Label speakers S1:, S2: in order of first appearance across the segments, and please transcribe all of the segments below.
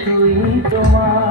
S1: শুধুই তোমার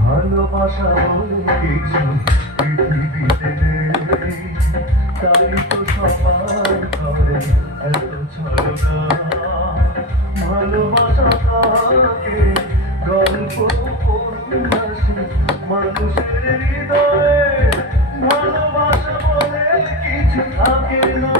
S1: ভালোবাসা বলে কিছু পৃথিবীতে নেই। তাই তো সবার করে এত ছলনা ভালোবাসা থাকে, গল্প উপন্যাসে, মানুষের হৃদয়ে ভালোবাসা বলে কিছু থাকে না।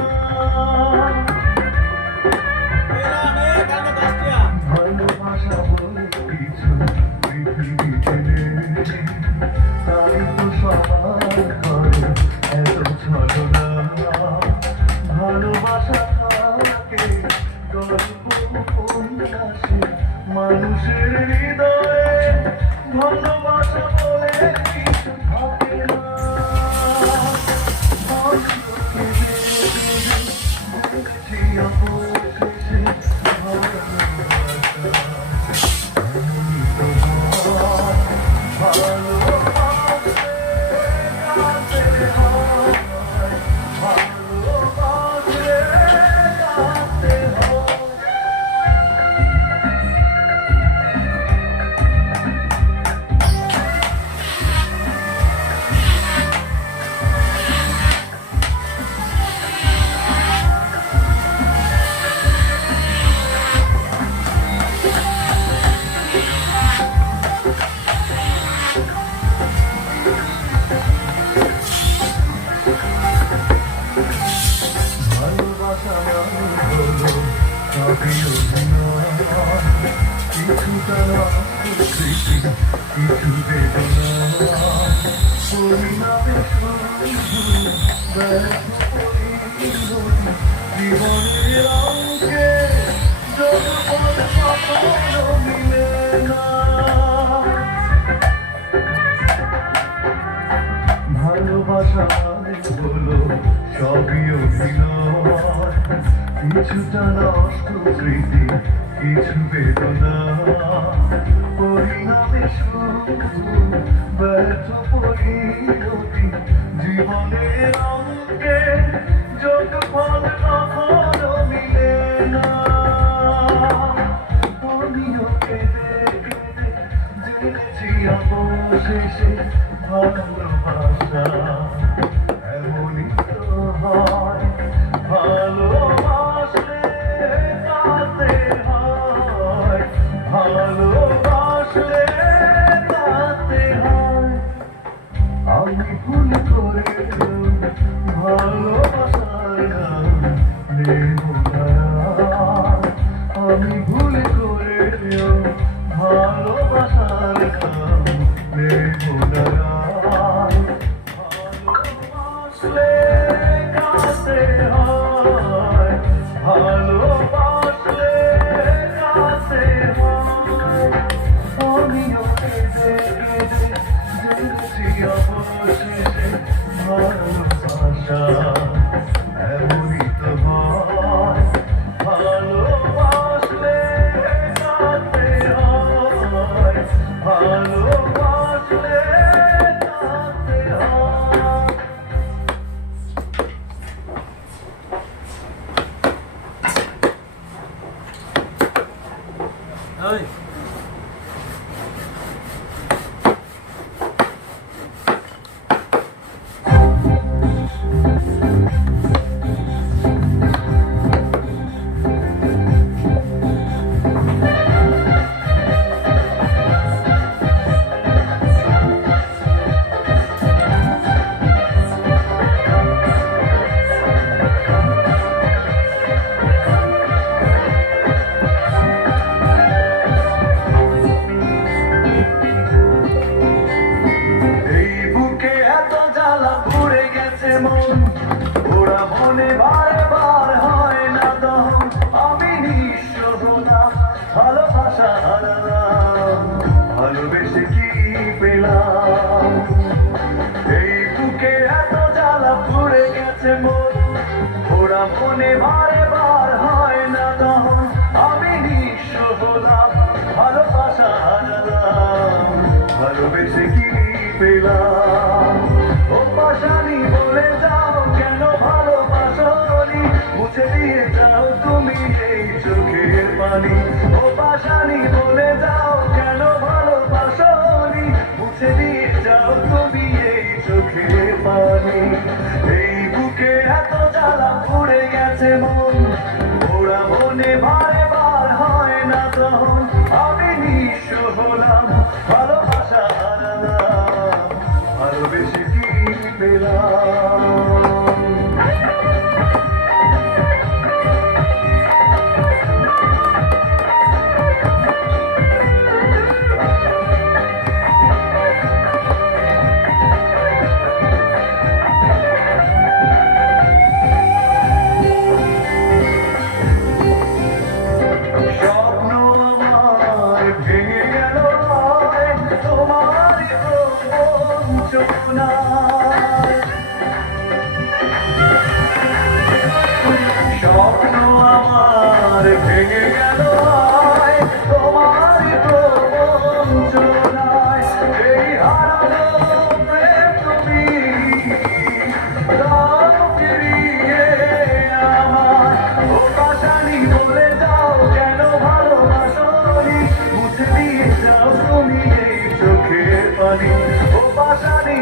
S1: কিছুটা নষ্ট স্মৃতি, কিছু বেদনা। পরিণামে ব্যর্থ পরিণতি। জীবনের অঙ্কে যোগ ফল কখনো মিলে না। আমিও কেঁদে জেনেছি অবশেষে ভালো Mm-hmm. ভালোবাসা কি পেলাম? এই বুকে এত জ্বালা পুড়ে গেছে মন, ওরা মনে বারে বার হয় না দহন আমি নিঃস্ব হলাম ভালোবাসা হারালাম, ভালোবেসে কি পেলাম? চোখের ও পাশানি বলে যাও কেন ভালোবাসনি মুছে দিয়ে যাও তুমি এই চোখের পানি। এই বুকে এত জ্বালা পুড়ে গেছে মন। ওরা মনে বারে বার হয় না তখন। আমি নিঃস্ব হলাম ভালোবাসা হারালাম ভালোবেসে কি পেলাম?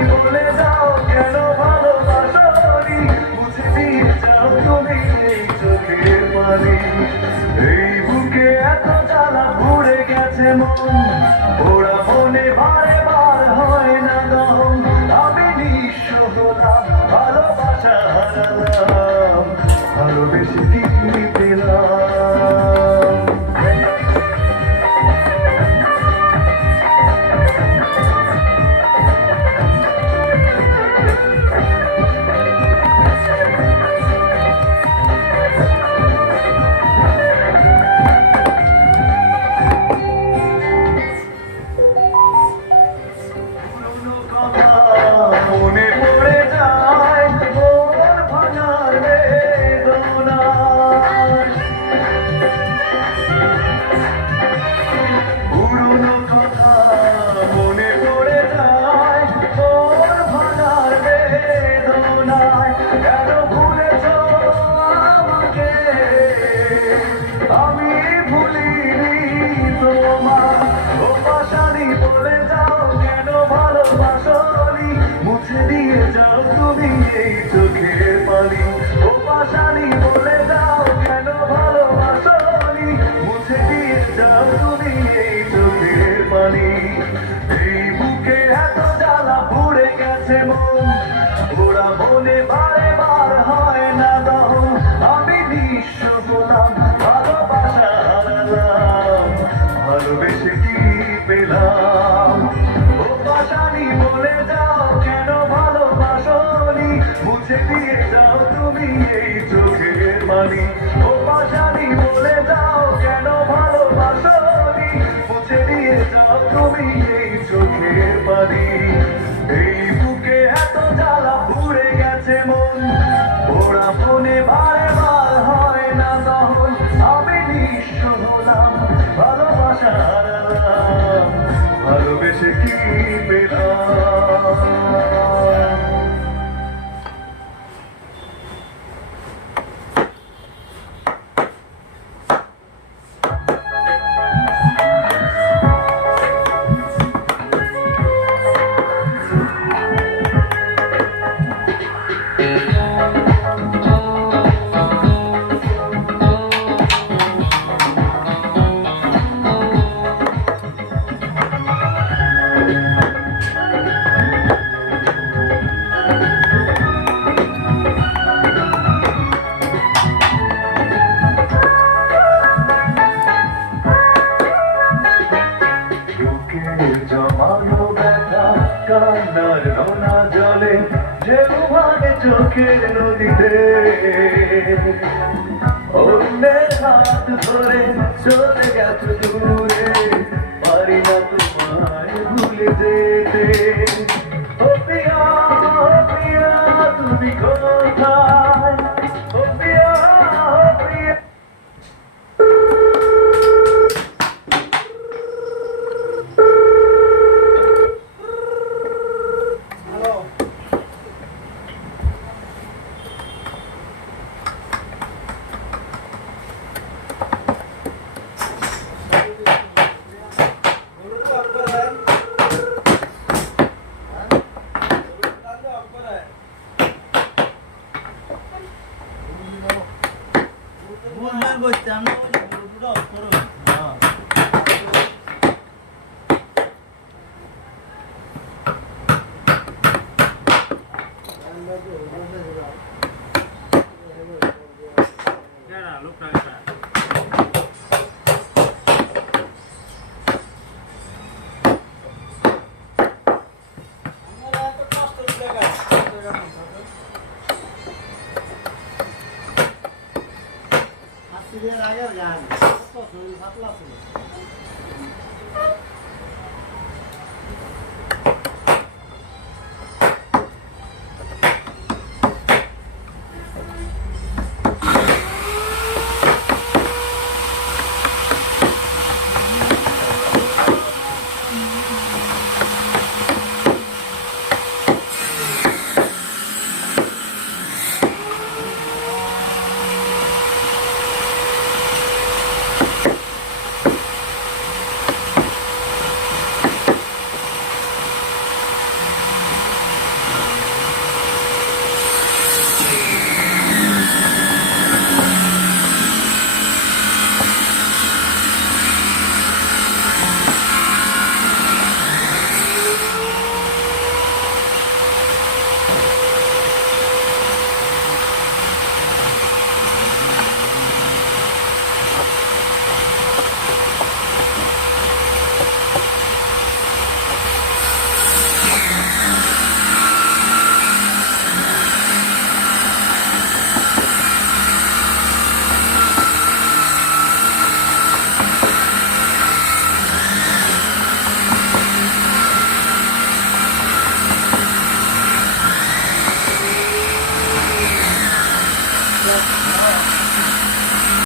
S1: বলে ভালোবাসা হারালাম, ভালোবেসে কি ও বাসানি বলে যাও, কেন ভালোবাসনি? মুছে দিয়ে যাও তুমি এই চোখের পানি ও বাসানি বলে যাও, কেন ভালোবাসনি? মুছে দিয়ে যাও তুমি এই চোখের পানি এই জমানো ব্যথা কান্নার নোনা জলে যে ভাগে চোখের নদীতে অন্যের হাত ধরে চলে গেছে দূরে পারি না তোমায় ভুলে যেতে
S2: ছিল